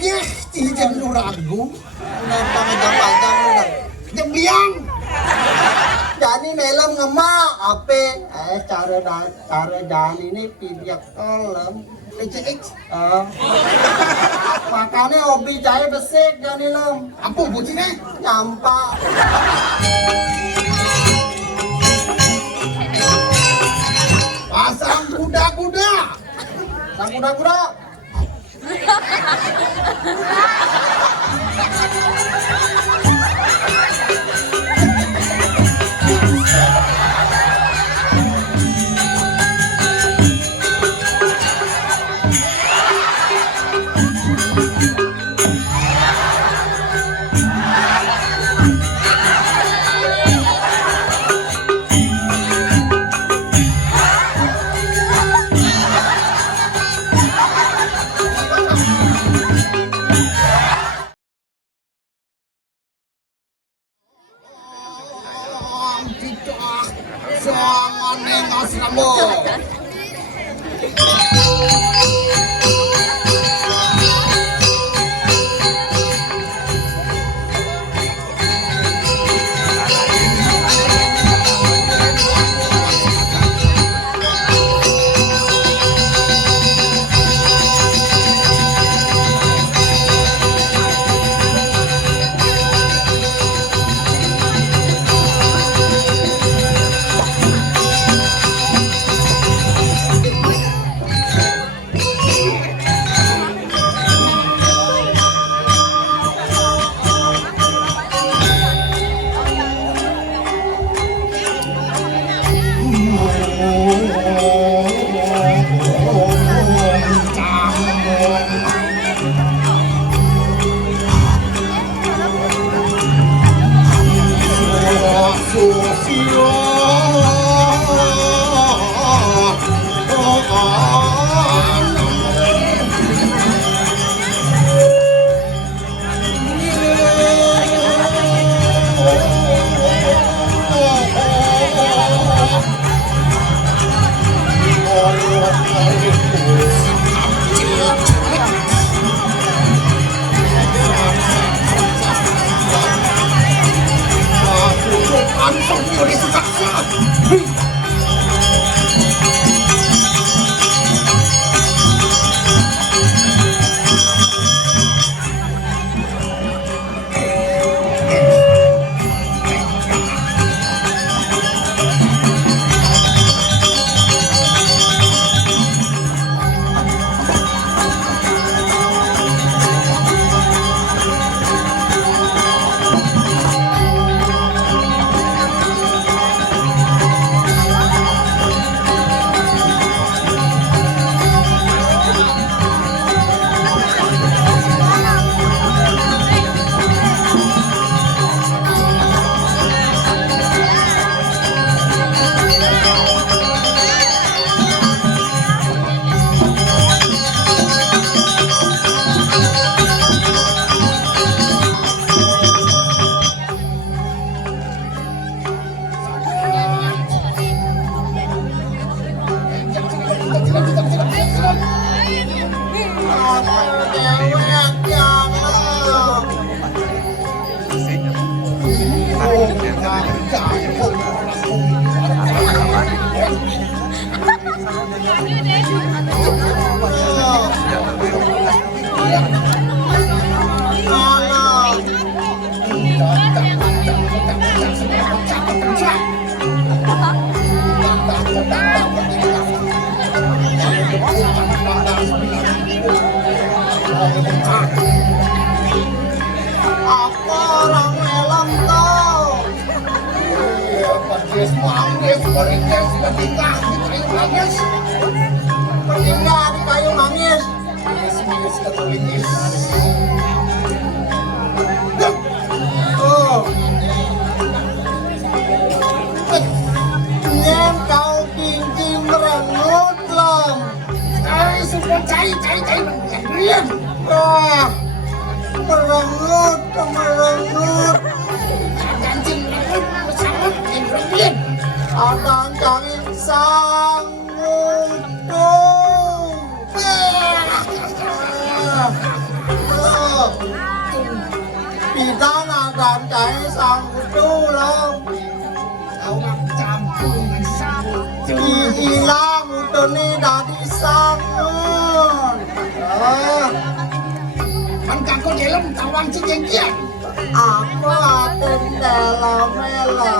Agih, cijan lu ragu. Kenapa ngejam-jam lu dah? Jembiang. Jadi melem ngemak apa? Cara jalan ini pidiak kolem. Makanya hobi jahit besik jadi lem. Apa bucinya? Nyampak. Pasang kuda-kuda. Pasang kuda-kuda. Jangan nengas kamu. Apa orang melem tuh? Iya, persis manggis, meringis, bertingkah di kayu manggis. Bertingkah di kayu manggis. Manis-manis ketulitis. Tuh. Nyen kau tinggi merengut loh. Semua cai. Wah. Merengut. Janji merengut, sanggup, merengut. Abang cari sanggup. Ay sanggup tulang. Orang campur sanggup. Hilang utone dari sangun. Kan kakak dalam tawang cengkian. Aku akan dalam melo.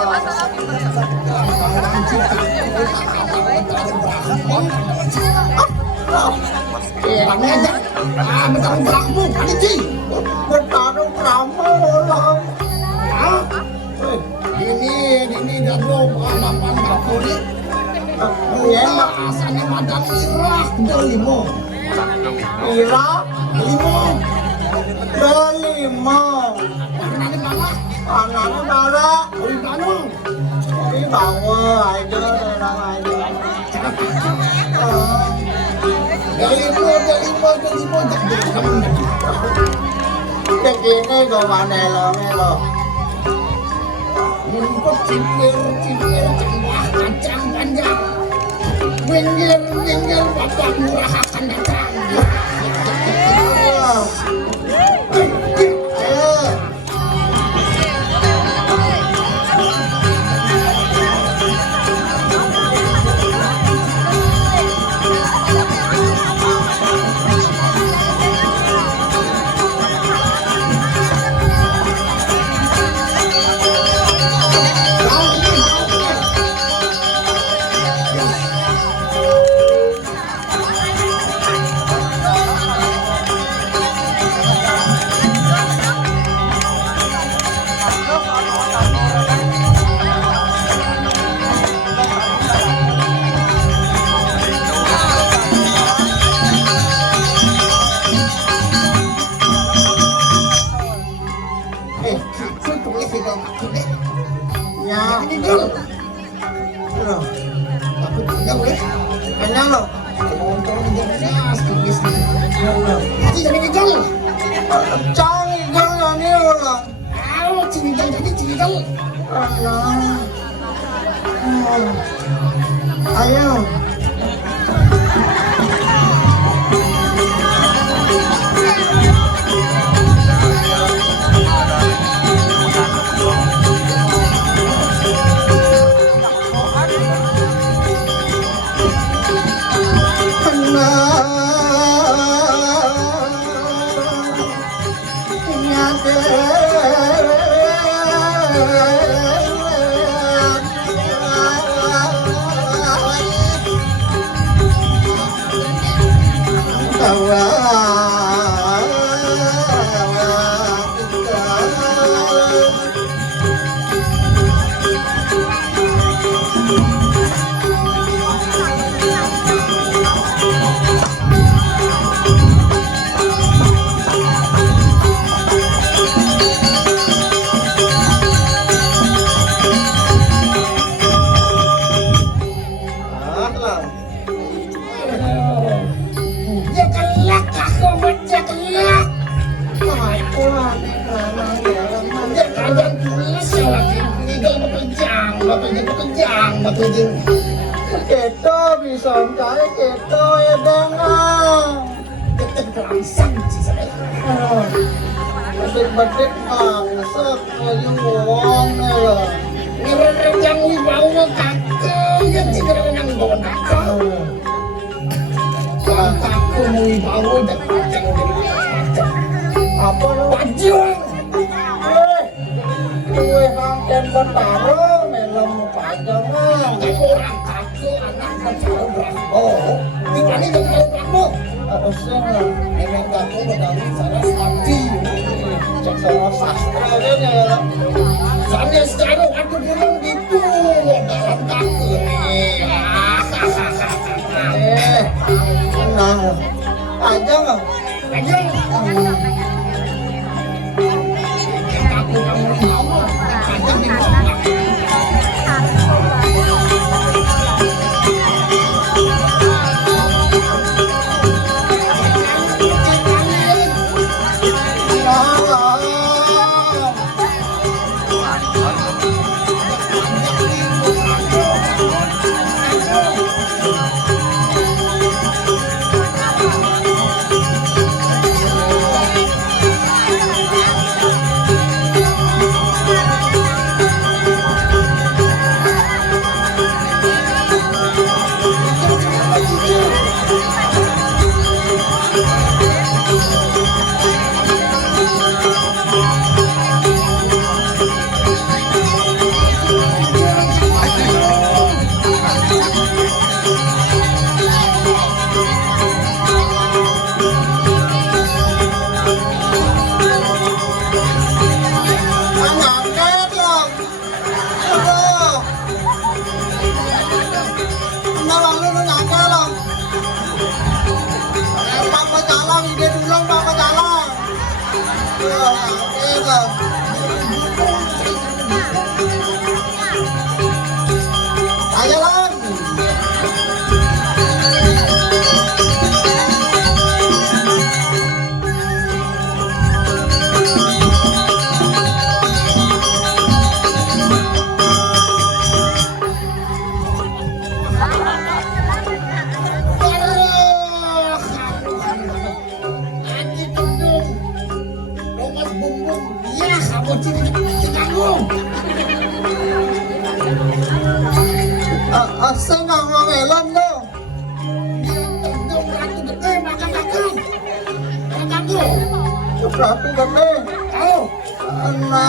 Tawang Orangnya aja, bertarung beramu, Panji. Bertarung beramu ulang. Ini gado balapan kapuri. Enak. Asalnya madan Irak delimo. Irak delimo. Warnanya mana? Anaknya bara. Uri Bandung. Ini bawa aja, orang aja. Delimo. Begini gue melo. Rumput cipir, kacang panjang. Minggir, bapak murah akan datang. Ya, Tinggal. loh, Aku tinggal ya. kayaknya lo. Jadi tinggal. Canggih ini ulang. Tinggal. Allah. Ayo. Ya kelak aku baca kelak. Ya kalian tulis ya lagi. Tinggal berkejang. Kita bisa mencari kita ya dengan Tetap langsung sih saya. betik-betik bangsa kayu uang ya. Ngerejang wibawa kakek yang tidak nang bonak. Kakakku mau wibawa dan kacang dari kacang. Apa lu? Wajung. Kue hangken bertarung melem panjang mah. Orang kakek anak kacau berapa? Dipani dengan kamu. Harusnya lah. Memang kamu berdali salah hati. Cek salah sastra kan ya. Soalnya sekarang aku bilang gitu dalam kakek nih. Tenang. Aja nggak? Aja. Aku kamu mau kacang di bonak. Ayo lang. Asa nga nga melon no? Grabe gabi. Ana.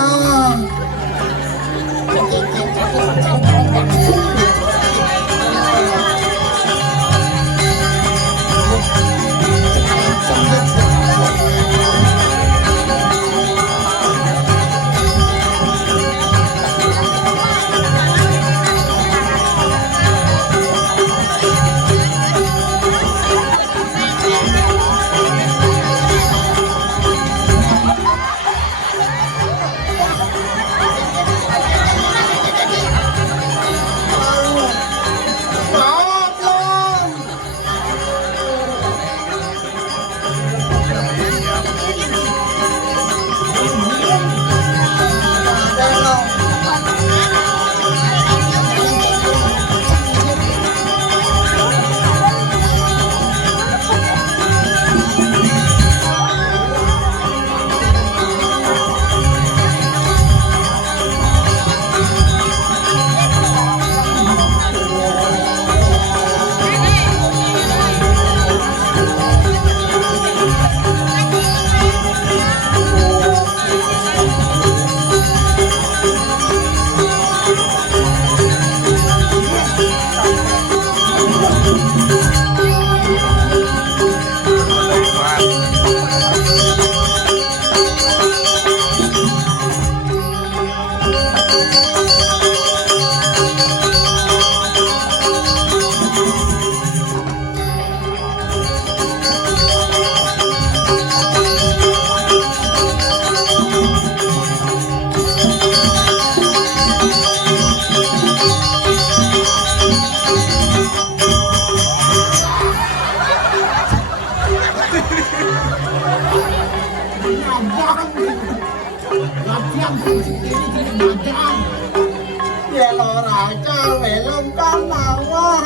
Ya lo raja melon kanawa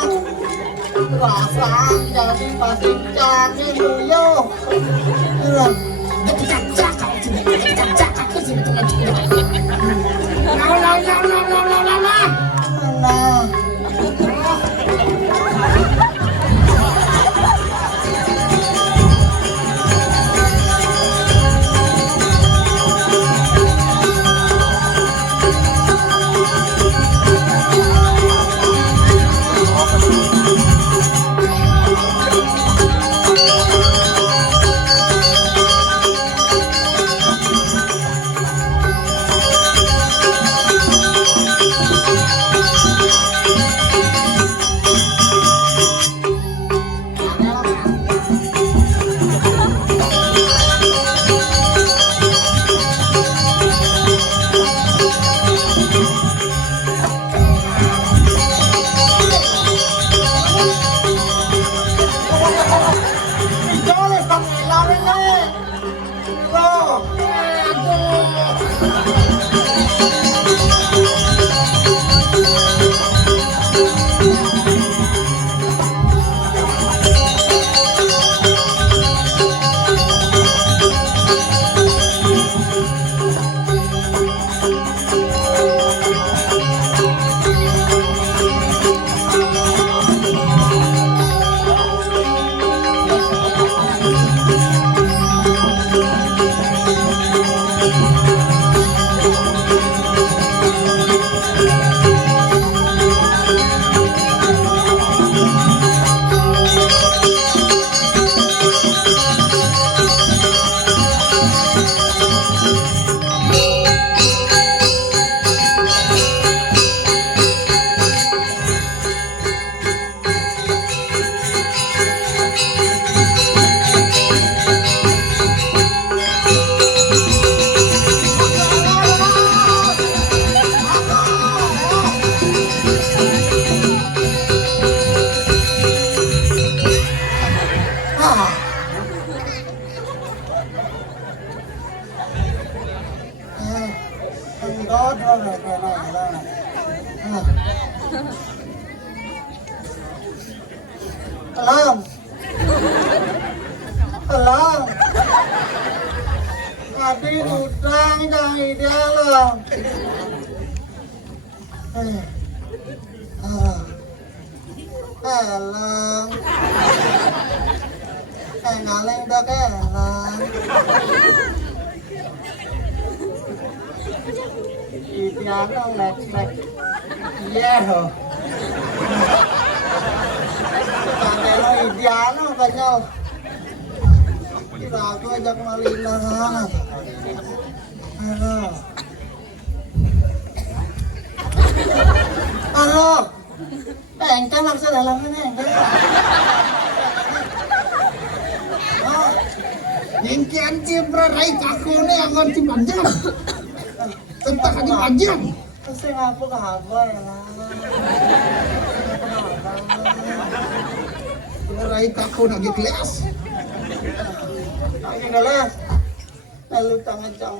rasaan jadi pasing cagi yo nah Alam. Alam. Adik utang jangan ide alam. Alam. Ngaleng dah alam. Idealnya lek-lek. Iya ho. Kalau idealnya kayaknya kita aku ajak malina. Halo. Halo. Engkau langsung dalam ini. Oh, Nengkian cibra rai kaku ne angon ti panjang. Tentang di panjang. Saya ngapu ke apa ya lah. Rai kaku lagi kelas. Lagi kelas. Lalu tangan cang.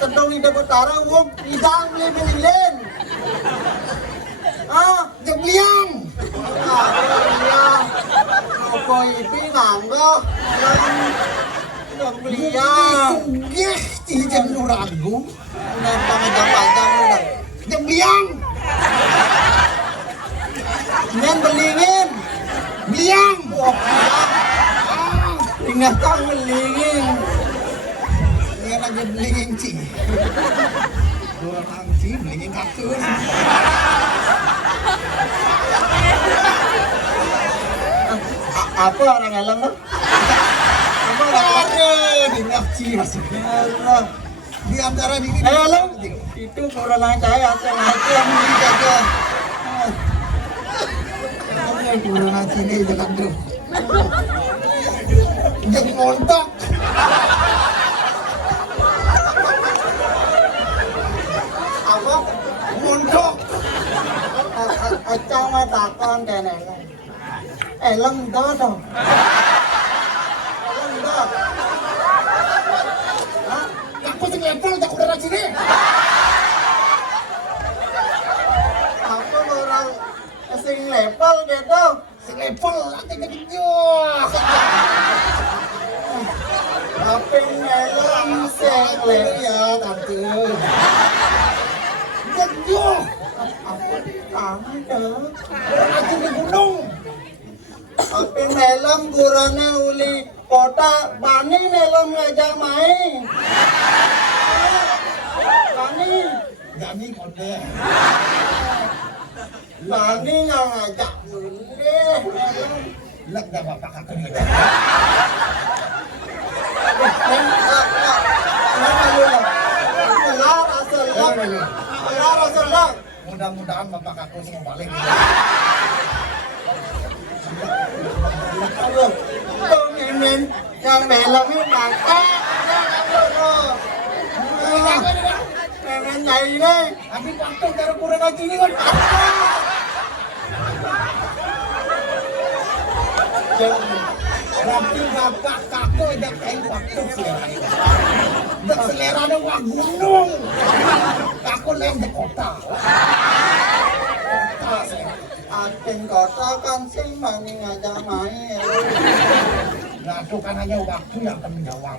Tentang ida utara, wong idang beli bilin. Ah, Jebliang. Apa itu nganggo? Yang beliau. Gih, cijan lu ragu. Nempang panjang udah. Jebliang. Nyen belingin. Bliang. Oh, ingat kang belingin. Ini lagi blinging ci. Orang ci blinging kaku. Apa orang alam tuh? Apa orang Ada di ngaci masih. alam? Di antara ini. Alam itu corona saya yang ngaji yang dijaga. Ada corona sini jangan tuh. Jadi ngontok. Apa? Ngontok. Acang mah takon kene. Elem dah dong. Elem dah. Aku sing level tak corona sini. Aku orang sing level gitu. Sing level nanti jadi joh. Tapi elem sing level. Ya tante. Jadi joh. Kamu dah. Lagi di gunung. Tapi melem gurane uli kota bani melem ngajak main. Bani, Jadi kode. bani yang ngajak uli. Lek dah bapak kakak dia. Mudah-mudahan bapak kakak semua balik. Yang melem ini bangka. Memang nyai ini. Abi waktu taruh kurang aja ni kan. Berarti bapak kakak dah kain waktu selera. Dah selera dah wah gunung. Kakak lem di kota. Kota selera. Aten kota kan sing mani ngajak main. Nah itu kan hanya waktu yang akan menjawab.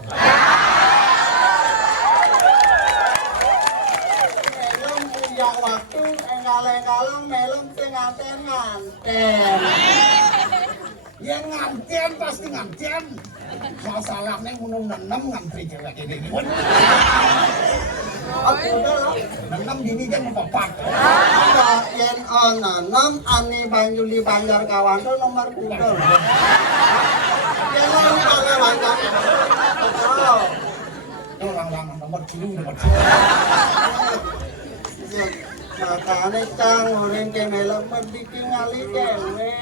Melem punya waktu enggal-enggalang melem sing nganten-nganten. Yang ngantian pasti ngantian. Masalahnya gunung nanam ngantri cewek ini. Aku udah lah. Nanam dini kan mempapak. Yen nanam ani banjuli banjar kawan tuh nomor kumpul. Yen ani banjar banjar. Oh. Itu lang-lang nomor cilu. Makanya cang orang ke melem berdiki ngali kewe.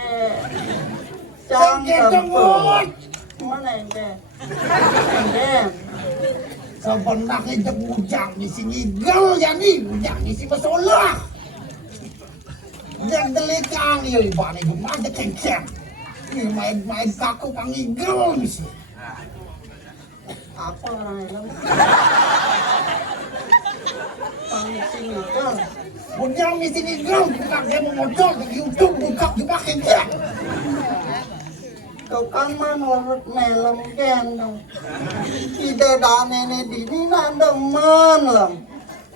Cang tempur. Mana ente? Ente. Sebenarnya jam ujang di sini gel ya nih, ujang di sini masalah. Yang delikang ya ibarat itu ada cengceng. Ini main kaku panggil gel di sini. Apa orang itu? Punya misi nigel, bukan dia mau modal di YouTube, buka dipakai dia. Kau kan menurut melem gendong. Ide dane dini na demen lang.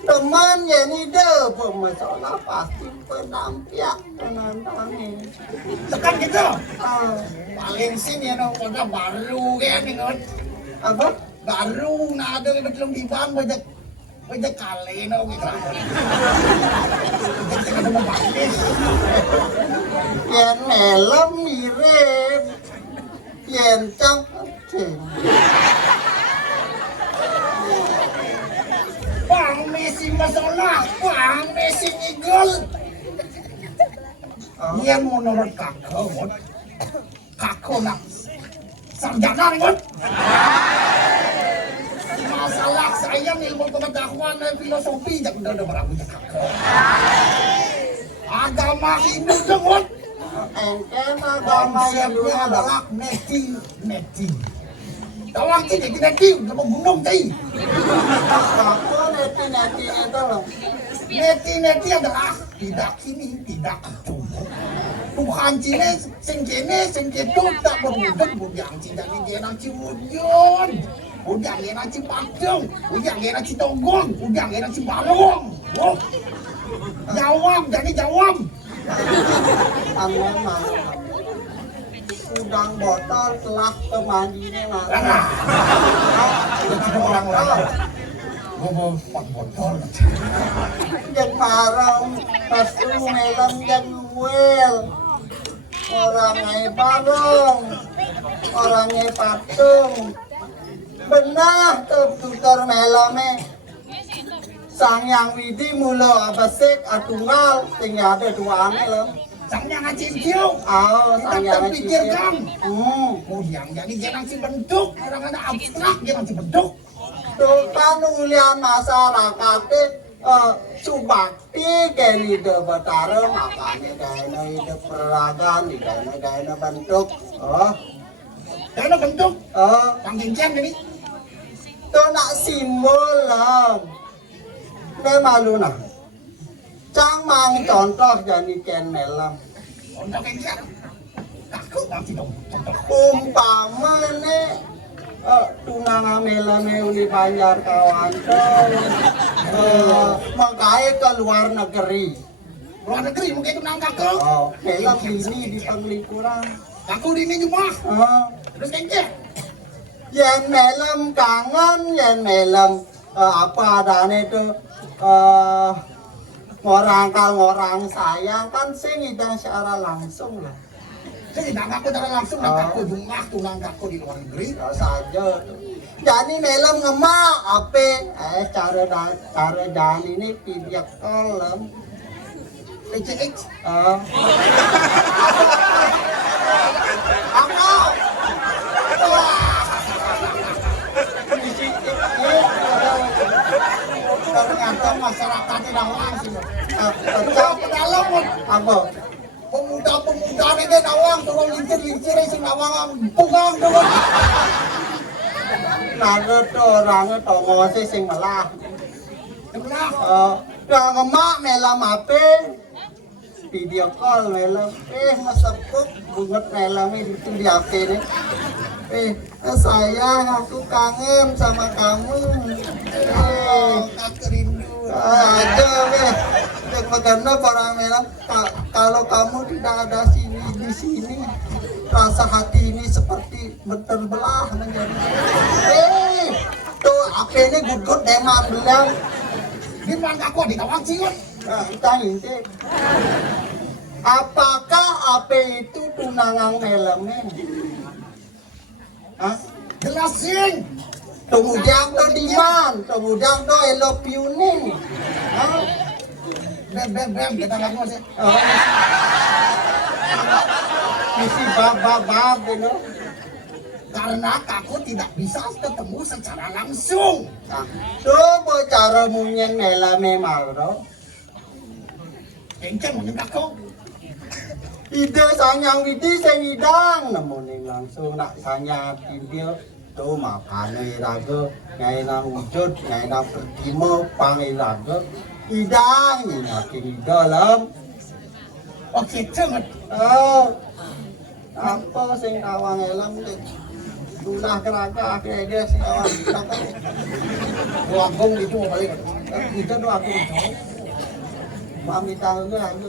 Demen ya ni de pemasalah pasti penampiak penantangin. Tekan gitu. Ah, Paling sini ya udah baru kayak nih kan. apa? Baru na ada yang belum dibang banyak kali no gitu. Jangan mau balik. Yen melem mirip. Yen cang ceng. Bang Messi masalah, Bang Messi nigel. Dia mau nomor kakak nak sarjana nih kan. Masalah saya ilmu pengetahuan dan filosofi jangan udah berapa kakak. Agama Hindu kan. Ente agama yang Konsepnya adalah neti. Tahu arti neti udah mau gunung tadi. Apa neti itu loh. Neti adalah tidak kini tidak itu. Tuhan Cina sing kene sing ketu tak berwujud budang Cina ni dia nak wujud. Budang dia nak pacung, budang dia nak tonggong, budang dia nak balong. Oh. Jawab jadi jawab. Ame malu. Udang botol telah kemandinya malu. Itu orang lain. Ngomong pot botol. Yang marah pastu melam yang wel. Orangnya barong, orangnya patung. Benar tutur melame. Sang yang widi mula abasek atunggal tinggal ada dua loh. Sang yang ngacin-cium. Sang Kita yang terpikirkan. Hmm. Yang jadi jangan si bentuk. Orang ada abstrak jangan si bentuk. Tuh kan ulian masyarakat subakti kini de betara makanya dana ide peragan dana bentuk. Karena bentuk. Oh, Panggincang ini. tuh nak simbol lah. Dia malu nah. Cang mang contoh jadi ken melam. Untuk kencang. Takut nanti dong. Contoh. Umpama nih tunangan melame uli banjar kawan tuh makanya ke luar negeri. Luar negeri mungkin itu nangkak ke. Melam ini di penglikuran. Aku di ini cuma. Terus kencang. Yang melam kangen, yang melam apa adanya itu orang sayang kan sing idang secara langsung lah. Jadi nangkakku secara langsung nangkakku jumlah tuh nangkakku di luar negeri. Saja. Jadi melam ngemak apa? Cara jalan ini pidiak kolom. PCX. Apa? Ternyata masyarakat tidak langsung. Pecah ke dalam apa? Pemuda ini nawang turun lincir si nawang pugang turun. Nada tuh orangnya tongose sing melah. Sebelah. Yang ngemak melam apa? Video call melam. Masepuk bunget melam itu di HP ini. Sayang aku kangen sama kamu. Aku rindu. Ada bagaimana orang melam kalau kamu tidak ada di sini rasa hati ini seperti terbelah menjadi. Tuh apa ini gugut deman bilang. Di mana aku di tawang ciut. Kita intip. Apakah apa itu tunangan melamnya? Jelasin. Kemudian tuh diman, kemudian tuh elopiuning. Bem, kita nggak mau sih. Misi bab itu. Karena aku tidak bisa ketemu secara langsung. Coba cara munyen melame malro. Kenceng menyentak kau. Ide sanyang widi sengidang nemuning langsung nak sanya video tuh makanya iraga ngai nang wujud ngai nang pertimo pang iraga Idang ini aking dalam. Oke, cengat. Apa sing awang elam Dunah keraka akhirnya dia si awang keraka. Wagong itu balik. Kita doa aku mami tahu nggak aku.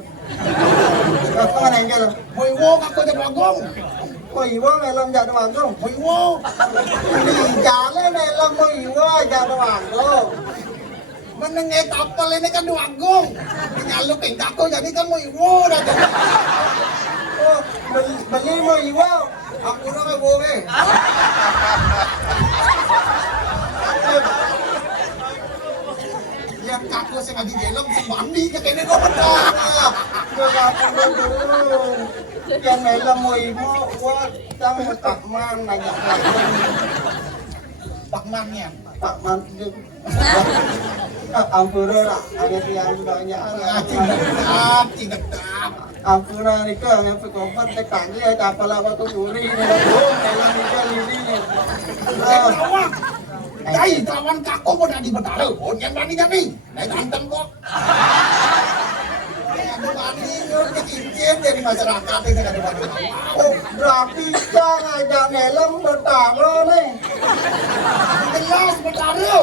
Apa kan yang jalan? Boy wo ako jadi wagong. Kau iwa elam jadi wanggung. Boy wo. Ini jalan elam mau iwa jadi wanggung. Menengah tapal ini kan wagong. Nyaluk pingkak ko jadi kan mo wo dah. Oh, beli mau iwa. Aku nak iwa ke. Yang kaku sing adi dalam sing mandi ka kene ko. Yang elam mau iwa, wah jangan tak man nanya. Pakmannya. Pak man ampura lah, hanya yang banyak. Tidak. Ampura ni ko ang pagkompat sa kanya at apala ko turi ni kailan ni ko lili ni. Dai kawan kako mo na di betara. Oh, yang mandi kami. Naik hantam kok. Ada mandi kecil dari masyarakat ini kan ada. Oh, berarti jangan ajak nelam bertaro ni. Jelas betara.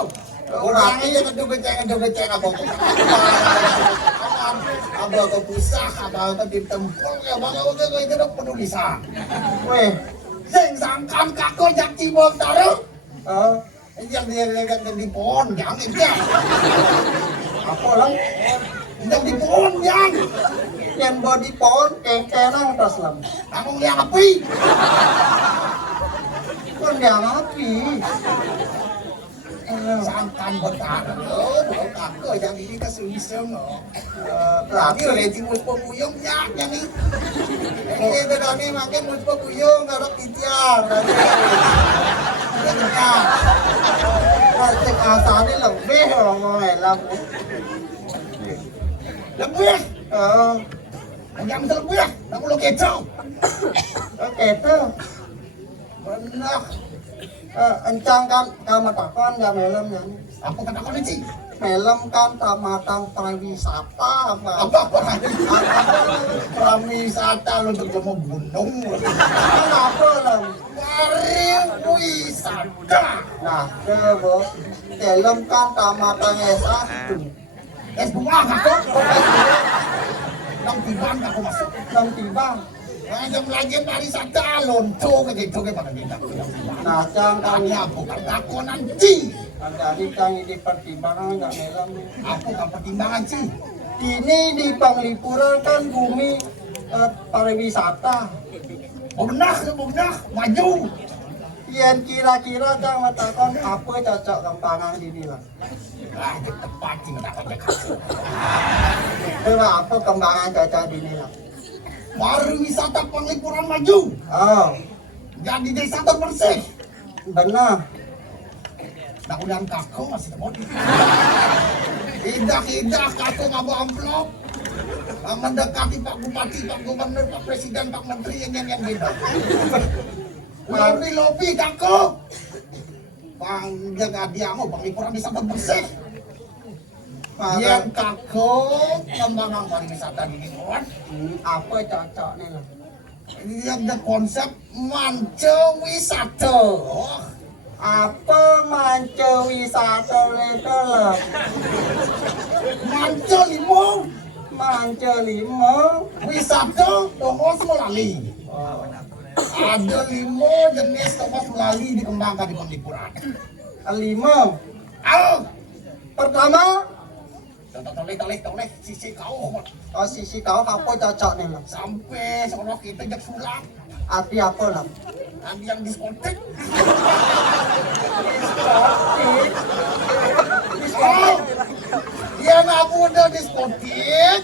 Orang ini ngedugeceng apa. Abah ke pusat, abah ke di tempul, abah ke itu dah penulisan. Weh, Sing sangkan kako jak cibol taruh. ah, Yang dia di pohon, yang itu. apa lang? Yang di pohon, yang. Yang body pon, kengkenang tas lam. Kamu lihat api. Kon yang api. Sangkan bertaruh, kako yang ini kesulisan. Berarti Lagi oleh timus pemuyung, yang ini. Itu dah ni makin timus pemuyung, kalau titiang. Cek asa ni lebih orang nelam. Lebih. Oh, Yang lebih, kamu lo kecau. oke tu. Benar. Encang kan kamu takon gak melam kan? Apa kata kau ni? Melam kan tamatang pariwisata apa? Apa pariwisata lo untuk mau gunung? Kenapa lam? Pariwisata. Nah, bo, dalam kan tamatang S1. Es bunga kakak. Nang tibang aku masuk. Nang tibang. Yang lagi pariwisata lonco ke gitu ke pada kita. Nah, cang Kami kami aku kan aku nanti. jadi kami di pertimbangan gak melam. Aku kan pertimbangan sih. Ini di Panglipuran kan bumi pariwisata. Benar, maju. Yang kira-kira cang matakon apa cocok kempangan di bilang. Ah, itu tepat sih dapat kasih. Coba apa kembangan cocok di bilang. Pariwisata Panglipuran maju. Oh, Jadi desa terbersih. benar. Daun kakao masih tempat. Hidah kakao nggak bawa amplop. Mendekati Pak Bupati, Pak Gubernur, Pak Presiden, Pak Menteri yang beda. Lobi kakao. Bang jaga dia mau Panglipuran desa terbersih. Yang kakao pengembangan pariwisata di lingkungan. Apa cocoknya lah? Yang ada konsep manca wisata. Apa manca wisata itu lah? Manca limo, Manca lima. wisata tongos melalui. Ada 5 jenis tongos melalui dikembangkan di Panglipuran. Lima. Pertama, toleh, sisi kau Oh, sisi kau apa cocoknya lah? sampai seolah kita jak sulap. Arti apa lah? Ada yang diskotek. Dia nggak muda diskotik.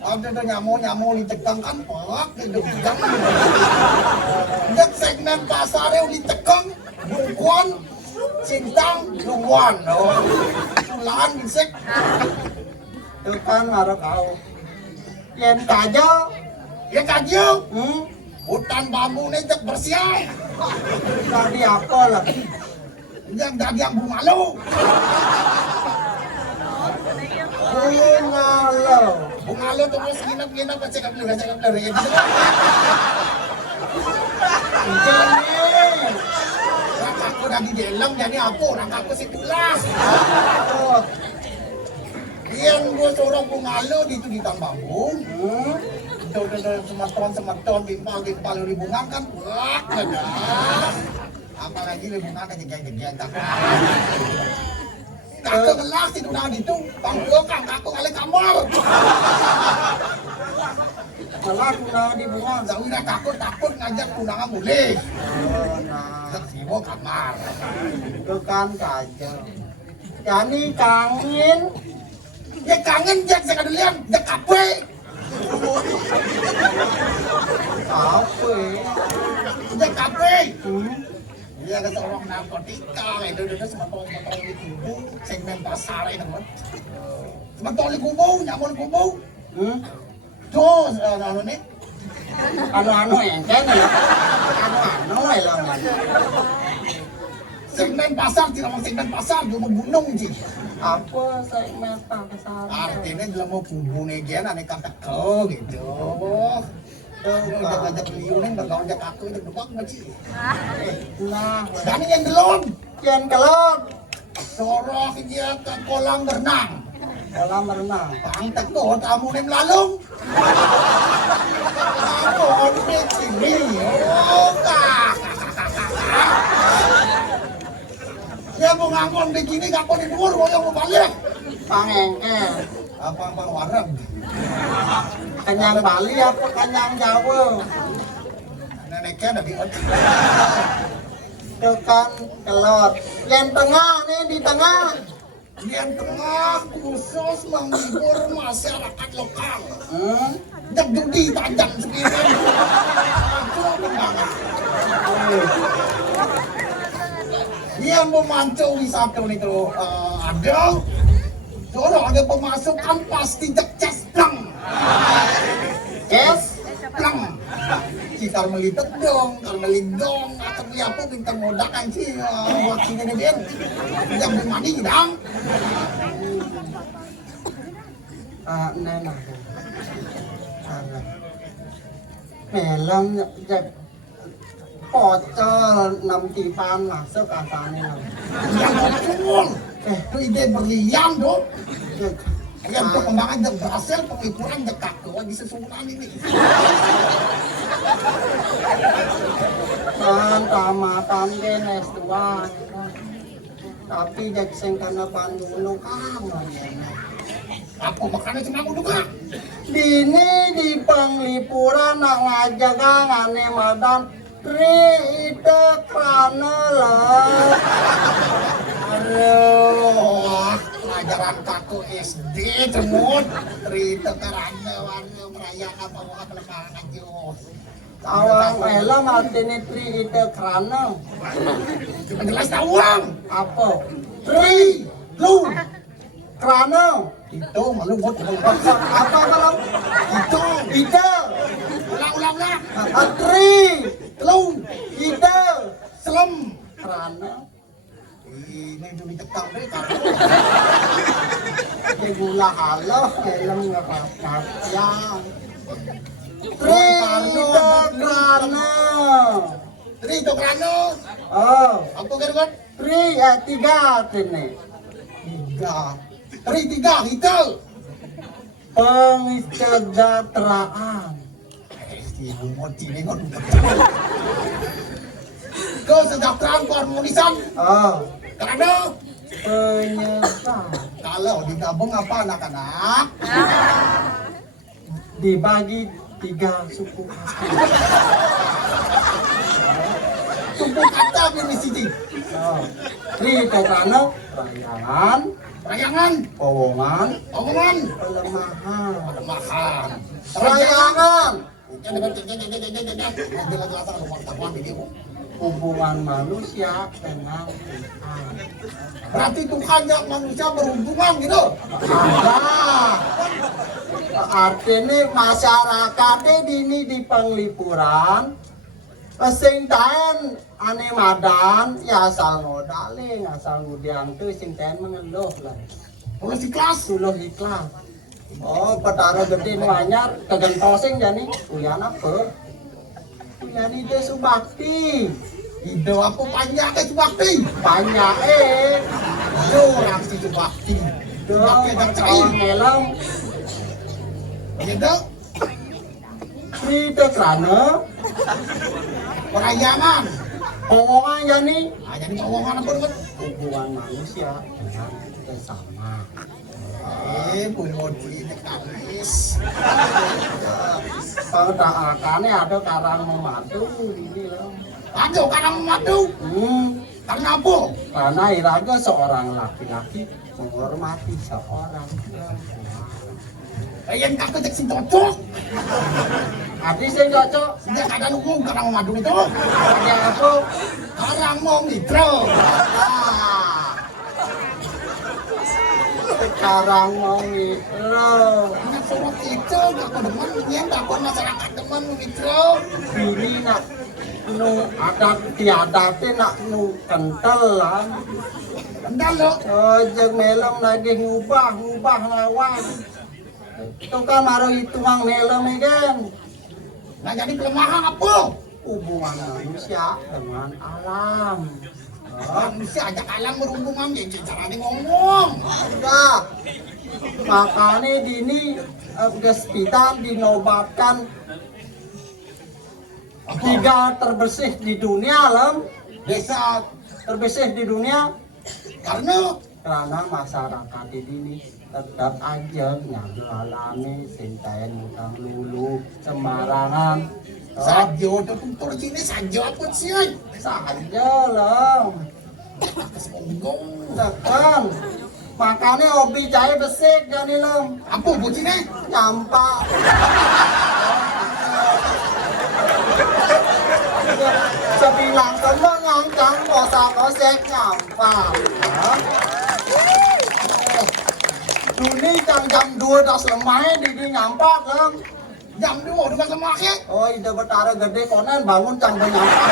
Ada tuh nyamu ditekan kan pak, ditekan. Jak segmen pasarnya ditekan, dungkuan, cintang, dungkuan. Sulaan bisek. Itu kan harus kau. Yang kajo. Ya kajian. Hmm? Hutan bambu ini cek bersih. Tadi apa lah? Yang dari yang malu. Bungalo. Bungalo terus nginep-nginep cekap beler. Jadi. Aku udah di dalam jadi apa? Aku si pulas. Oh. Yang gue sorong bungalo di itu di tambanggung. Udah semeton gimpal libungan kan. Wah, ada. Apalagi libungan kan jegeng tak. Kakak gelas itu udah itu. Bangku kang aku kali kamar. Malah kunang di bunga. Tapi udah takut ngajak tunangan boleh. Nah, Siwo kamar. itu kan kacau. Jadi kangen. Ya kangen jak saya kadelian, jak kape. Apa? Jak kape. Hmm? Dia kata orang narkotika, itu sementara di kubu, segmen pasar itu kan. Sementara di kubu, nyamun kubu. Tuh, anu nih. Anu-anu yang kene ya. Anu-anu lah man. Segmen pasar, tidak mau segmen pasar, dia mau gunung sih. Apa segmen pasar? Artinya dia mau kubu negian, aneh kata kau gitu. Udah ngajak liunin, bergaul jak aku itu depak macam. Nah, Dan yang belum, kian kelot. sorok dia ke kolam berenang. Kolam renang. Bang teko tamu nih melalung. Aku di sini. Oh, kak. Dia mau ngangkon begini, ngangkon di luar, yang mau balik. Pangengkel. Apa warung? Kenyang Bali apa kenyang Jawa? Neneknya ada di ojek. Itu kan kelot. Yang tengah nih di tengah. Yang tengah khusus menghibur masyarakat lokal. Jak judi tajam sendiri. Itu banget. Dia memancing wisata itu ada. Kalau ada pemasukan pasti jak cespleng. Yes. Pleng. Kita melihat dong, dong, atau beli apa bintang modakan sih, wakilnya nih Ben. Yang bermandi dong. Nena. Film jak pocor 6 tipan masuk asalnya. Yang betul. Itu ide berlian dong. Yang perkembangan yang berhasil pengipuran dekat tuh di sesuatu ini. Kan tamatan genes tua. Tapi jak sing kana Bandung kamu. Apa makannya cuma aku juga? Dini di penglipuran nak ngajaga ngane madan tri ite krana lah. Aduh, pelajaran kaku SD cemut. Rita karana warna merayakan bahwa peleparan aja. Awang film artinya tri ite krana. Cuma jelas tawang. Apa? Tri, lu. Krana. Itu malu buat Apa kalau itu. ite? Ulang. Tri. Lu. Ite. Selem. Krana. Ini dulu tekang deh karena Gula Allah film ngepapat ya. Tri ite krana. Tri itu karena Oh. apa kan? Tri 3 ini. Tri 3 itu. Pengisejahteraan. Si Moti ini kan kesejahteraan keharmonisan Oh. karena Penyesal. kalau digabung apa anak-anak Dibagi 3 suku kata. suku kata pilih siji Oh. Tri karena rayangan, rayangan powongan, omongan pelemahan. kelemahan Rayangan. Hubungan manusia dengan Tuhan. berarti Tuhan yang manusia berhubungan gitu. Artinya masyarakatnya dini di penglipuran sing taen ane madan ya asal ngodaling asal ngudiang tuh sing taen mengeluh lah. Lulus ikhlas. Suluh ikhlas. Oh, Bathara Gede nu anyar kegentosing jani. Uyan apa? Uyan ide subakti. Ide apa panjang ke Subakti? Banyak Orang si Subakti. Subakti Dong, tak kawan cai. melam. Ide Ide kerana perayangan. Powongan jani. Jadi pawongan apa dengan? Hubungan manusia dengan sesama. Pulodi tekanis. Kalau tak akan ada karang memadu ini loh. Aduh, karena memadu. Karena apa? Karena Iraga seorang laki-laki menghormati seorang perempuan. Yang kakak cek si cocok. Hati saya cocok. Dia kadang ngomong karena memadu itu. Ada apa? Karang mau mitro. Sekarang mau mitro. Anak surat itu aku demen, yang takut masyarakat demen mitro. Ini nak nu ada tiadate nak nu kental lah. Kendal lo. Oh, jeng melem lagi ngubah lawan. Itu kan baru hitungan melem ini kan. Nah jadi kelemahan apa? Hubungan manusia dengan alam. Manusia ajak alam berhubungan, jadi caranya ngomong. Udah. Makanya dini kita dinobatkan 3 terbersih di dunia alam. Desa Terbersih di dunia karena masyarakat di sini tetap aja ngalami sintain utang lulu sembarangan. sajo tutur sini sajo apa sih? Saja lah. Kesombong. Tekan. Makanya hobi cahaya besik jadi lem. Apa bocine? Nyampak. Sebilang semua ngangkang kosak-kosek nyampak. Duni jam 2 das lemah di nyampak lem. Jam 2 udah semakin. Oh, ide Bathara Gede konen bangun jam nyampak.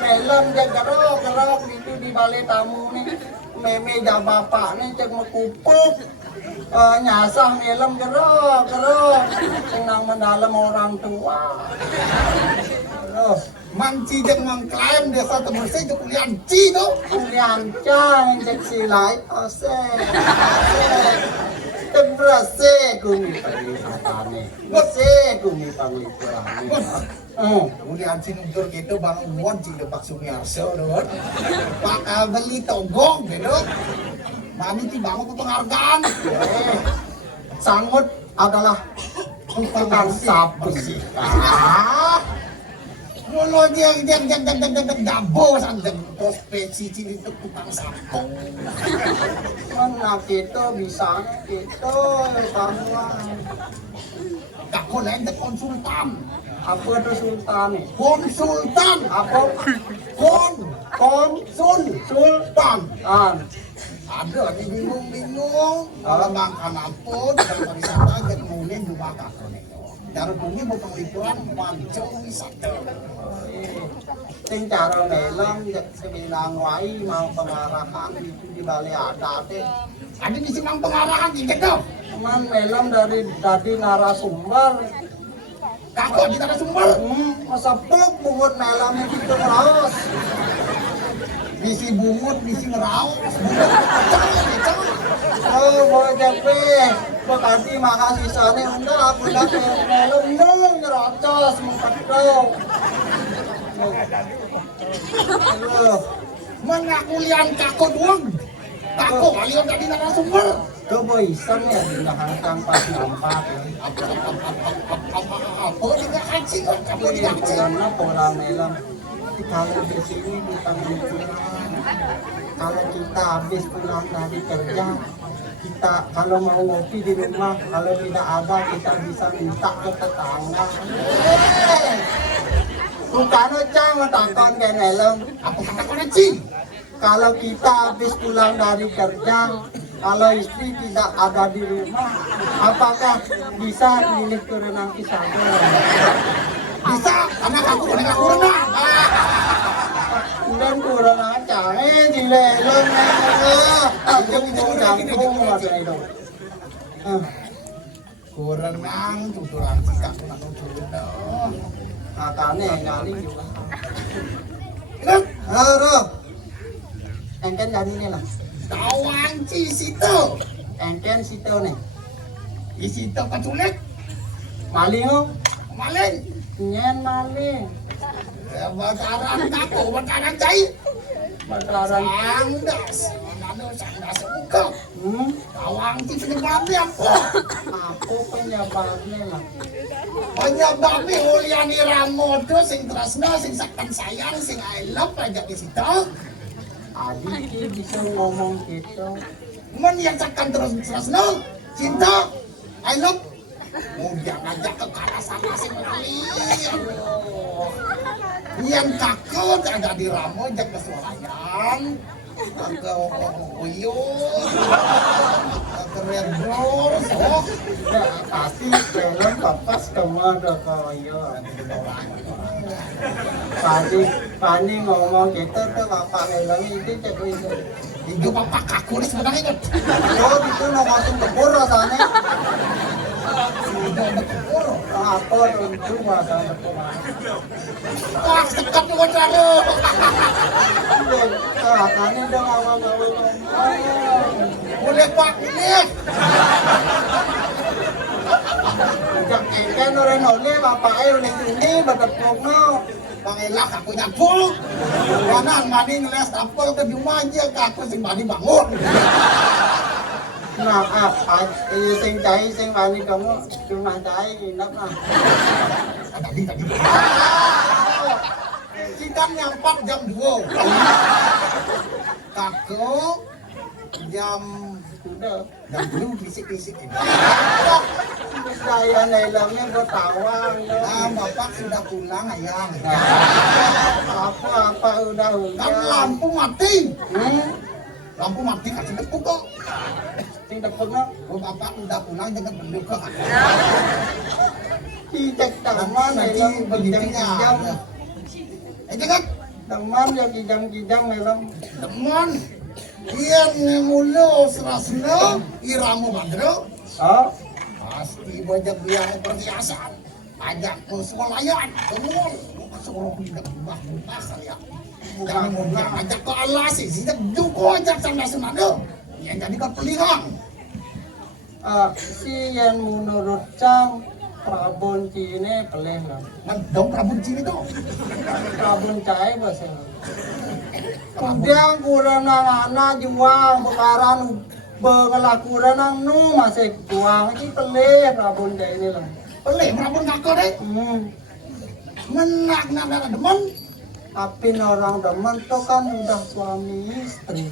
Melem dia gerok itu di balik tamu nih. Meme jam bapak nih cek mekupuk. Nyasah melem gerok. Senang mendalam orang tua. Terus Manci jeng mengklaim desa terbersih itu kulianci tuh. kuliancang cek silai osek. Terbersih kumi penglihatannya. Bersih kumi penglihatannya. Kulianci nutur gitu bang Uwon sih Pak Sumiarso tuh. Pak beli togong gitu. Mami ti bangun penghargaan. Sangut adalah tukang sapu. Lolo dia dabo sanggeng profesi cili itu tukang sapu. Mana kita bisa kita semua. Gak lain ke konsultan. Apa itu sultan nih? Konsultan. Apa? Sultan. Kan Ada lagi bingung. Kalau makan apa, dalam pariwisata dan mulai rumah kakak. Dari bumi mau penglipuran mancung wisata. Sing cara melem sebilang wai mau pengarahan itu di balik adat. Ada di sini pengarahan gitu. Cuman melem dari narasumber. Kakak di narasumber. Masepuk bungut melem itu terus. Bisi bungut, bisi ngeraus. Oh, mau capek. Bekati makasih sana enggak aku dah melem nung nyerocos mengkedok. Mengaku lian kakak doang. Kakak kalian tadi narasumber. Coba iseng ya dihangkang pas nampak. Apa tidak kancing kok kamu tidak kancing. Karena pola melem. Kalau di sini dipanggil pulang. Kalau kita habis pulang dari kerja, kita kalau mau ngopi di rumah, kalau tidak ada kita bisa minta ke tetangga. Bukan cang takon ke melem. Apa kata kancing? Kalau kita habis pulang dari kerja, kalau istri tidak ada di rumah, apakah bisa milih ke renang kisahnya? Bisa, karena aku renang. Dan kurang aja, chỉ lệ lông này mà nhưng bố chẳng không mà cái này đâu kurang nang tuturan sikap nang tuturan cá này nhà đi nhiều Look, rồi anh cái nhà đi này là tawang ci situ anh cái situ này di situ paculik maling không maling nyen maling bakaran kaku bakaran cai bakaran sangdas muka tawang ci penyebabnya aku penyebabnya lah penyebabnya Uliani Ramodo sing tresno sing sakten sayang sing I love aja di situ adik bisa ngomong gitu men yang sakten terus tresno cinta I love udah ngajak ke kana sana sing lali yang takut ada di Ramo jak kesuarayan ke uyun ke Red Doors ya pasti film papas kemana kaya Pani ngomong gitu tuh bapak bilang itu cek itu hidup apa kaku sebenarnya kan oh itu ngomongin kebur rasanya udah kebur apa itu bahasa kebur wah sekat juga cara rasanya udah ngawal-ngawal boleh pak ini jak engken orang oleh bapak udah ini bertepuk no pangelak aku nyapul kanan mandi ngeles tapel ke rumah aja aku sing mandi bangun nah sing cai sing mandi kamu cuma cai enak ah tadi kita nyampak jam 2 kaku jam sudah jam 2 fisik-fisik ini saya nelangnya bertawang bapak sudah pulang ayang apa udah kan lampu mati lampu mati kasih tepuk kok sing tepuknya bapak udah pulang jangan beli kok cek taman nelang kijang-kijang jangan teman ya kijang-kijang nelang teman dia mulu serasna iramu bandro oh pasti banyak biang perhiasan ajak ke swalayan ke mall suruh tidak berubah saya jangan mau ajak ke alasi sih juko ajak sama sunado yang jadi kepelihan si yang menurut Cang Prabon Cine peleh lah dong Prabon Cine tuh Prabon Cai bahasa Kemudian kurang anak juang bekaran bengelakuran nang nu masih juang ini peleh Prabon Cai ini lah peleh Prabon kakak deh menak demen tapi orang demen tuh kan udah suami istri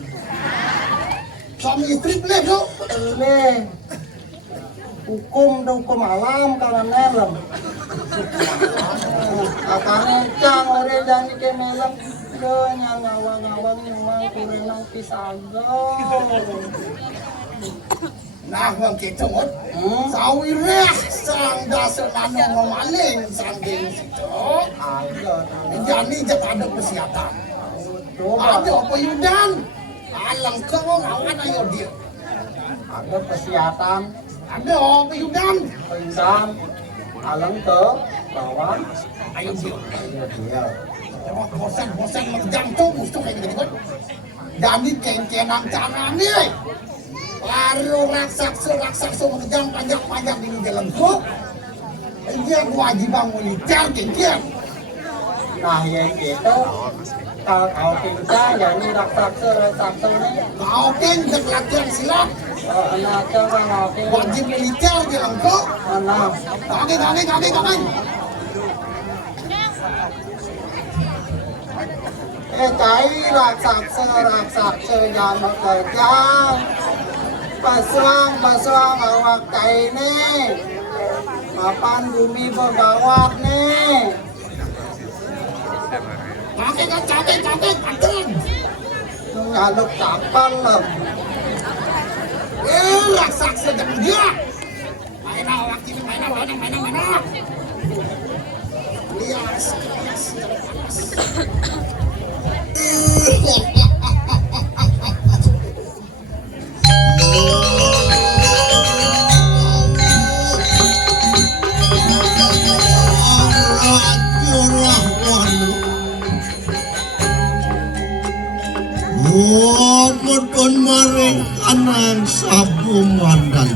peleh tuh peleh hukum alam karena melem katanya Cang orang jadi ke melem yang ngawang-ngawang nyuang kurenang pisago nah bang kita mot sawireh sang dasar nano memaling sang game situ jadi jat ada kesehatan ada payudan alang kau ngawan ayo dia ada kesehatan ada payudan alang ke bawah ayo dia dia bosan jantung musuh kayak gitu kan jadi kenkenang cara nih baru raksasa mengejar panjang di jalan kok dia kewajiban militer kenkian nah yang gitu kau pincang jadi raksasa nih kau kan latihan silat anaknya kan wajib militer jalan kok anak kaki cai raksasa jangan kerja Paswang awak cai nih papan bumi bergawat nih kaki ngaluk kapal lah raksasa jangan dia main awak ini main lias Oh, pun maring kanang sabu mandan.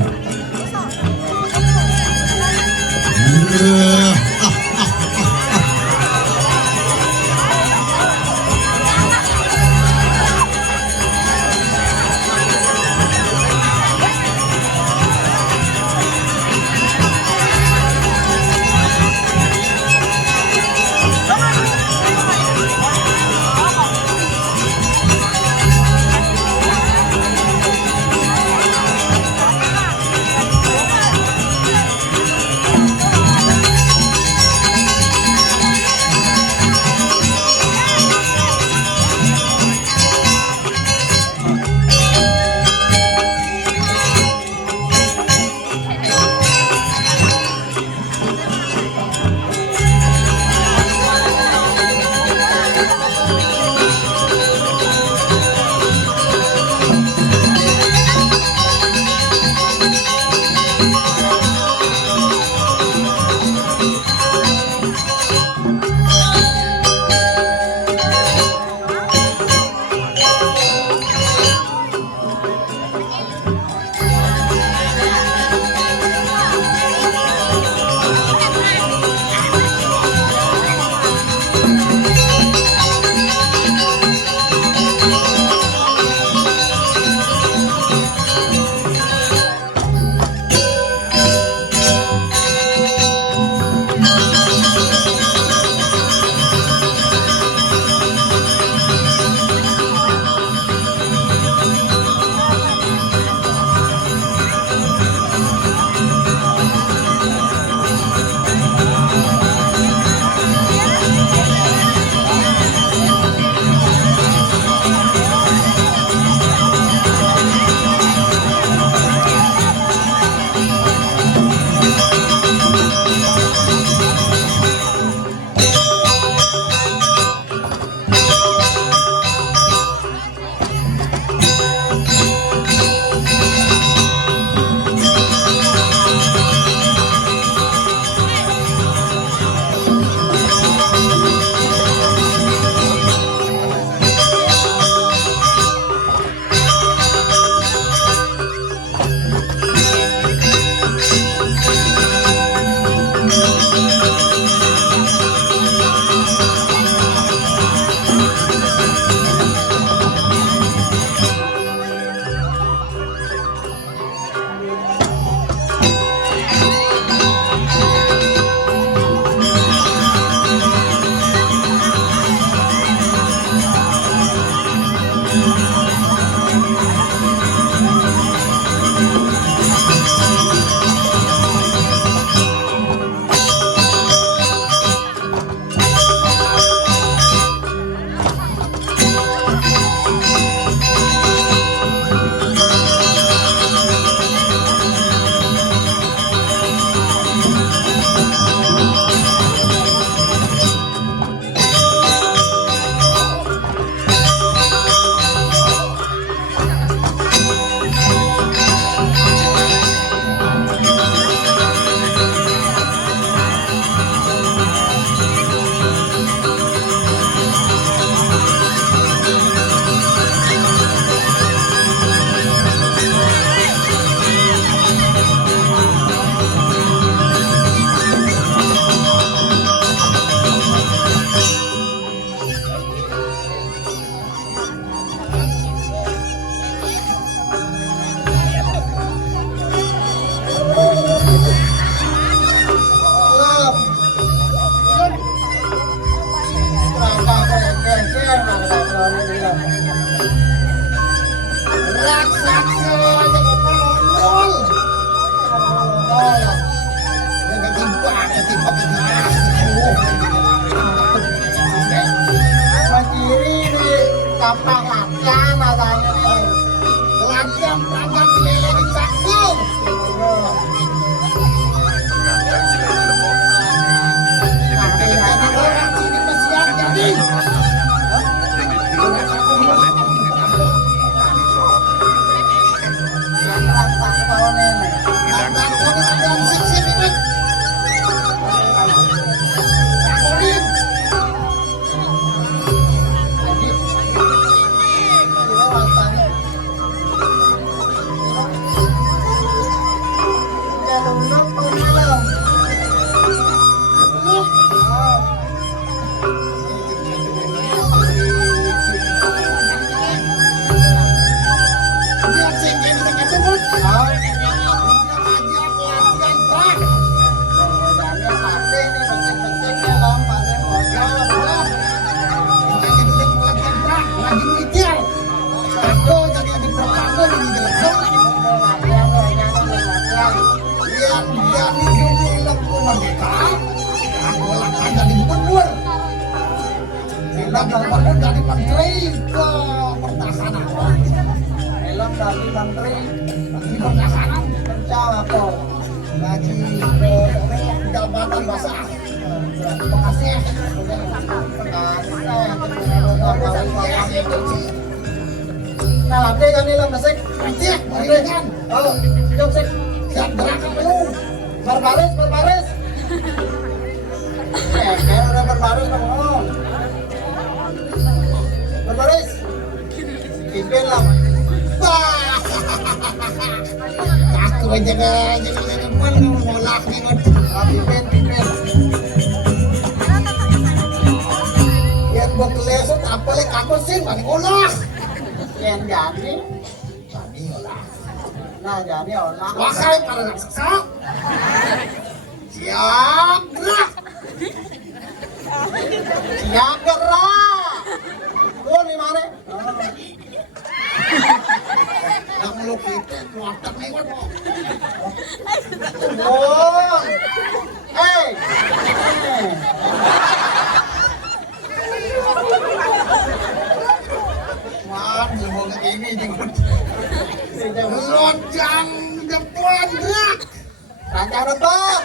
Jadi gubernur, jadi menteri ke pertahanan. Helm dari menteri Menteri pertahanan. kencang apa? Gaji jabatan basah. Terima kasih. Nah, lapde kan ini lemesik. Nanti, meringan. Oh, jom sik. Siap gerakan penuh. Berbaris, berbaris. Kayak udah berbaris dong. Berbaris. Pimpin lah. Wah. Aku aja pun ngolak nih. Pimpin, pimpin. Yang gua kelesot apa lek aku sih paling ngolah. Yang jadi. Tadi ngolah. Nah, jadi olah. Wahai para raksasa. Siap gerak. Siap gerak. Oh, di mana? Yang meluk itu watak nih gua. Oh. Eh. Man, semua ini juga. Lonjang depan gerak. Rancang rebak.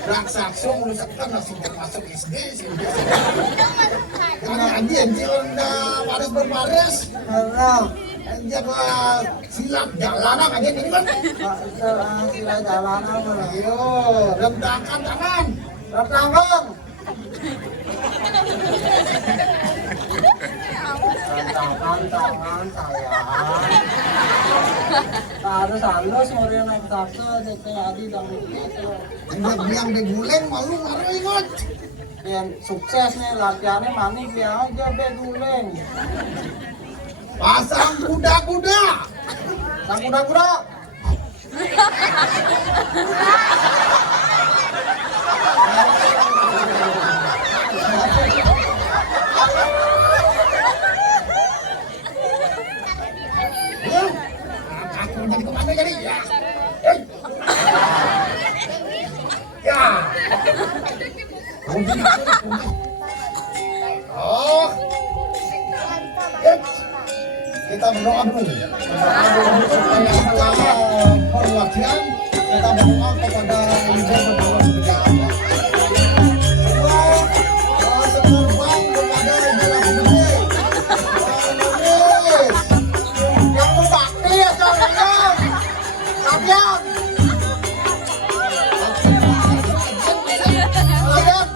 Raksasa merusakkan langsung termasuk SD sih. Karena anjir baris berbaris. Nah, Anjir silat jalanan aja ini kan. sila jalan apa? Ayo, rentakan tangan. Rentangkan. Rentangkan tangan sayang. Harus halus mau naik taksi, kayak adi dan itu. Anjir biang beguleng malu ingat. Yang sukses nih latihannya manis dia aja beguleng. Pasang kuda-kuda. Sang kuda-kuda. Ya, aku jadi kemana jadi ya. Ya. Oh. Kita berdoa dulu. Supaya perwakilan kita berdoa kepada Ibu Berdua Negara. Semua seterbang kepada Jalan Gede. Yang berbakti ya jangan. Kalian. Kalian.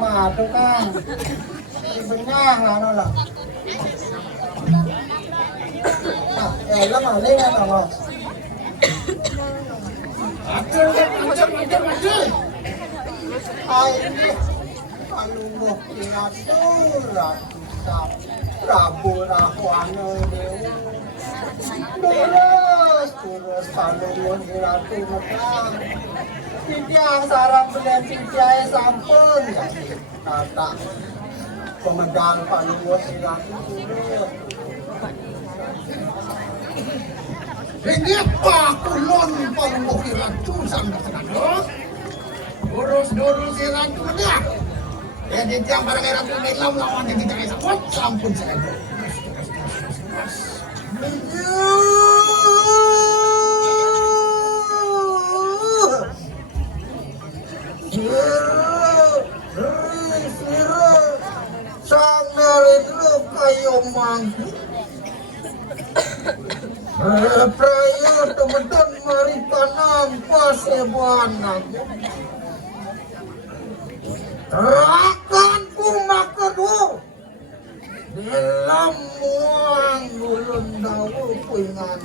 Madu kan, benyah ano lah. Elam alih kan bos. Ini kalungok pinatura sa Prabu Rahwana Dewa. Terus kalungok hiratu metang. Tiang sarang belian tiang sampun tata pemedal palungos hiratu turut. Ini apa kulon palungok hiratu sampai senang Durus hiratu dia. Jadi tiang barang hiratu melam lawan yang kita kisah buat sampun saya. Sang narendra kayo mangku prayo teman-teman maripanang pasebanan rakan kumakadu dalam muang gulun dawu puingan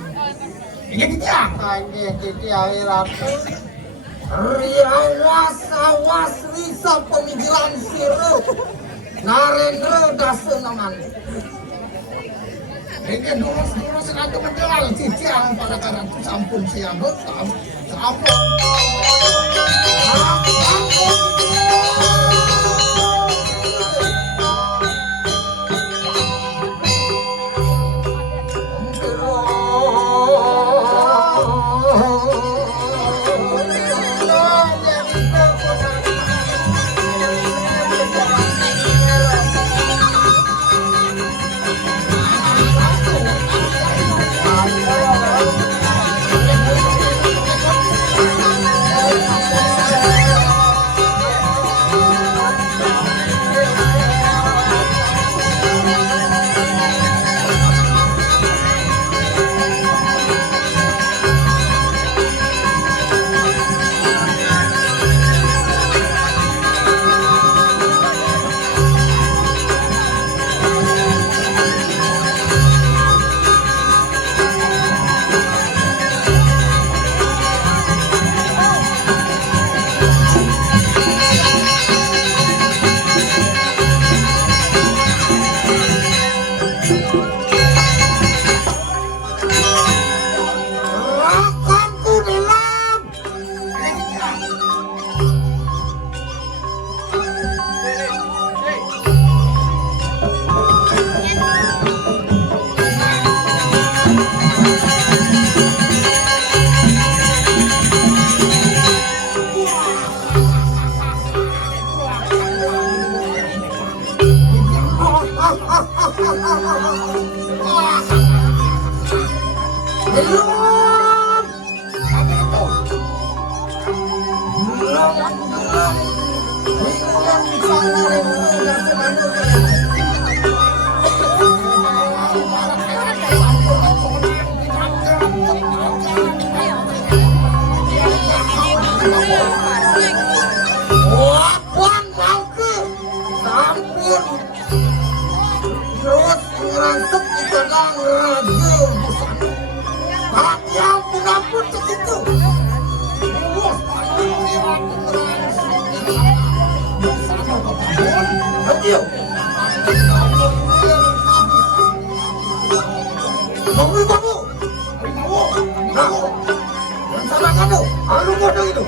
Ini tiang. hanya titiang ratu riawas risa pemikiran sirup Narendra dasenaman. Ini durus ratu menjual tiang pada karatu sampun siang sampun. Sang Raja Busana. Tapi ampun ampun segitu. Bos paling aku Busana ketabon. Ayo. Bangun bangun. Nah, yang salah kamu. Alu bodoh itu.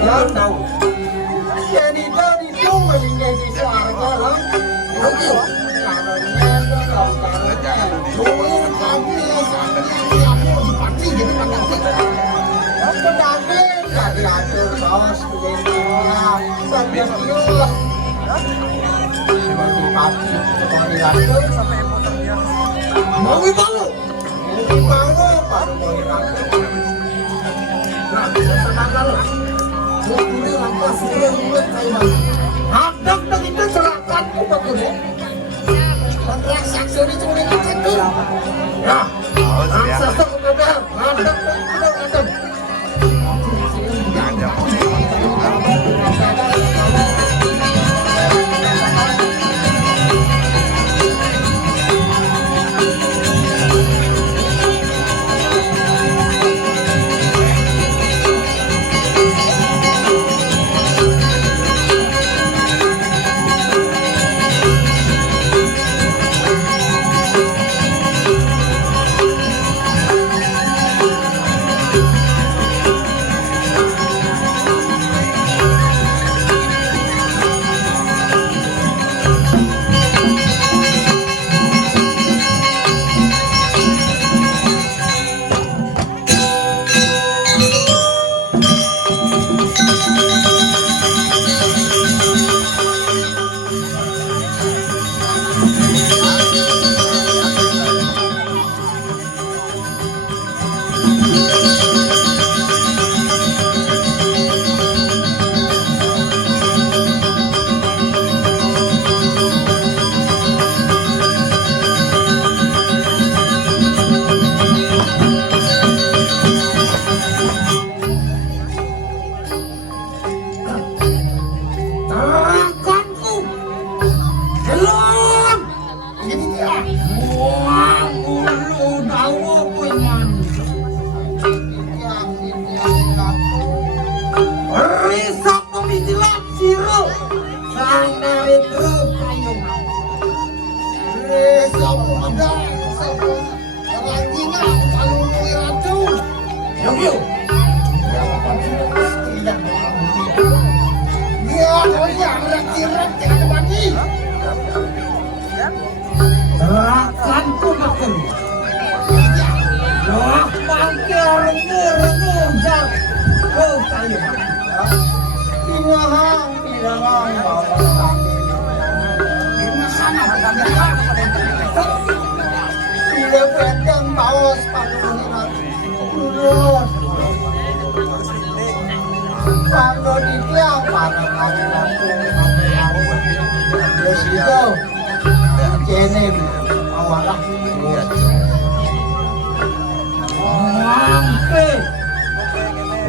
Jangan tahu. Jadi dari itu menjadi suarga lah. Dulu kami kamu dipati jadi pandang kita. Pendaki dari atur terus beliau sampai beliau. Dipati seperti itu sampai motornya. Mau dibawa baru mau dirangkul. Nah, sekarang ini lantas sudah mulai kayak hadap dan itu celakaku betul. Transaksi ini cuma dengan itu. Ya, transaksi udah hadap udah hadap.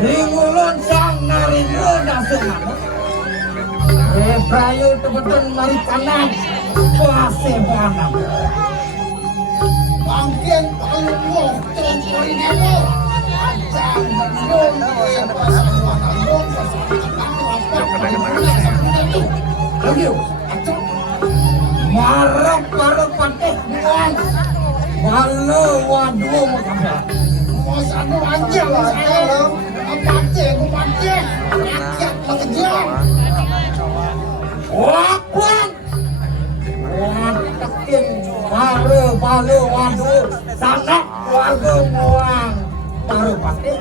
Ringo masuk mana? Prayo tebetan mari kanan kuase banam. Bangkian paling loh terkori demo. Ajang menung di pasar wanang dong pasar wanang rapat pada bulan sampai itu. Ayo, acok. Marah para pateh buang. Balo waduh makanya. Mas anu anjing saya. Pateh, rakyat mengejar. Wakuan, tekin, balo, waduh, sangat warga buang, taruh pasti,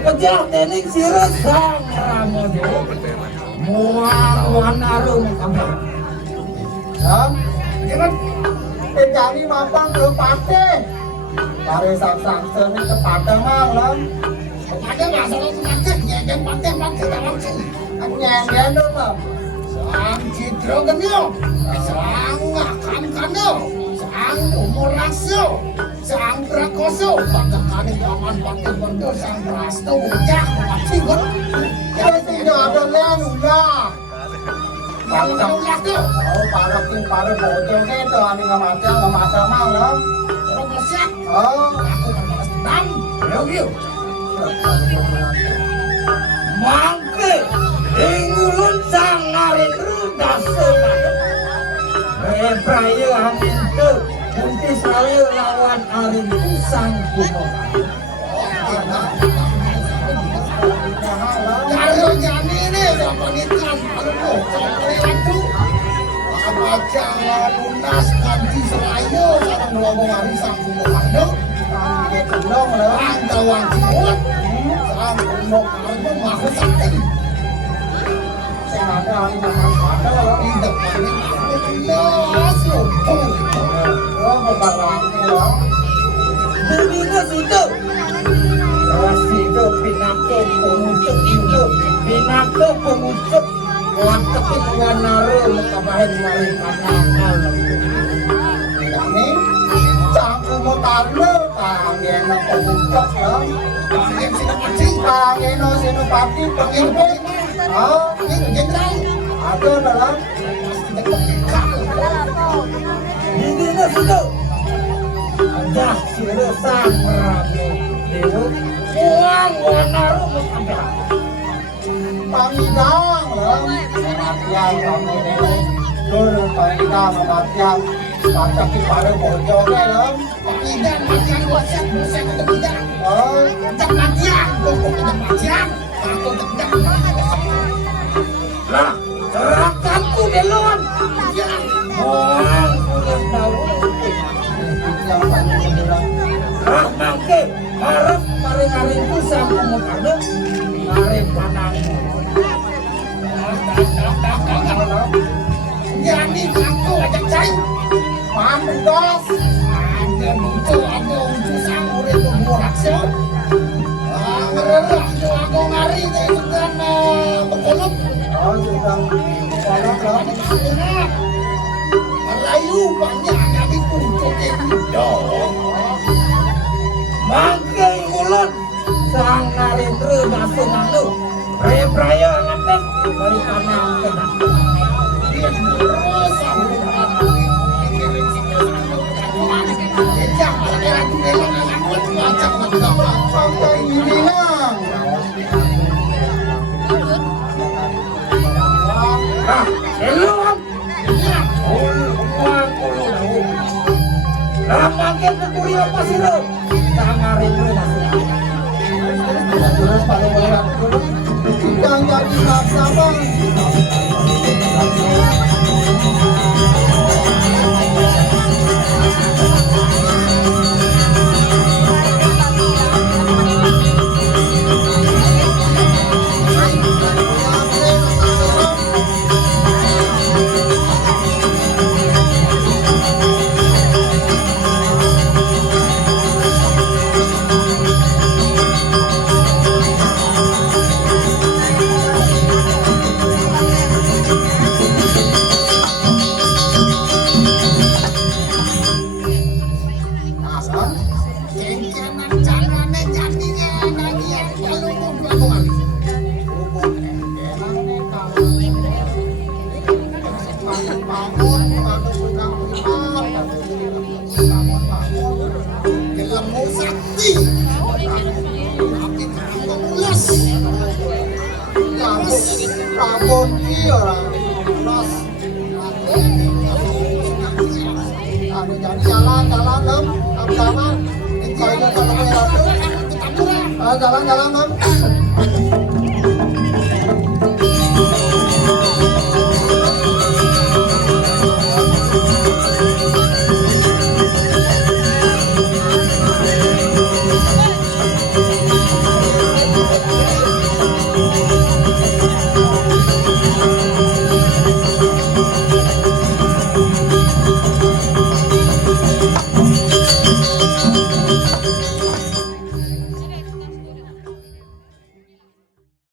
pejah, teknik sirus sang ramodo, muang wanarum kabar. Jangan, jadi mampang ke pasti, dari sang seni ke Padang lah. Padang lah, soalnya semangat, yang pantai dalam sini. Nyanyian dong bang. Sang Cidro Genyo, sang Akan Kano, sang Umur Rakso, sang Prakoso, bangga kani paman pakai bendo, sang Prasto Bujak, masih kan? Jadi tidak ada lain ulah. Bangga ulah tuh. Oh para bocor gitu, ani nggak mata malam. Orang bersiap. Oh, aku kan balas dendam. Yuk. Mangke. Ingulun sang ngarin rudah semana. Prayo angin ke Kunti saya lawan arin pisang kumong. Kalau jani ini dapat ikan alumu sampai itu baca lunas kanji serayu sarang ngomong arisan kumong itu dia tulung lewat tawang cimut sarang kumong itu mahu sakti. Ada hari ada di depannya jelas loh. Oh, beberapa loh. Begini situ. Situ pinake pengucuk itu. Pinake pengucuk. Wantek warna rum kabahin mari kanakal. Ini cangku mutane kangen pengucuk loh. Kangen sinopati. Kangen sinopati pengen. Oh, ini jenderal. Ada dalam ini nasido. Ada sirusan meramu dewa. Uang wanaru mukabah. Pamidang lam. Matian kamu dewa. Dulu pamidang matian. Baca kepada bojongnya lam. Pamidang matian bosan kepidang. Oh, tak matian. Bokok tak matian. Aku tak lah, serahkanku delon. Ya, orang punya daun. Mangke, harap maring-maring pisang kumukane, maring panangmu. Jadi aku ajak cai. Pantas. Ada muncul pisang urip murakso. Ngererah jo aku ngari teh kan berkolok. Oh, sedang kolok lah. Merayu banyak dari pucuk itu. Mangke ngulon sang narendra masuk anu. Prayo ngatek dari kanang kena. Dia terus sampai hilang. Elon. Makin kekuri apa sih lo? Tangarin lo masih. Terus pada orang yang jadi masalah. Rambut ki orang nos. Anu jalan nem, jalan. Saya jalan jalan nem.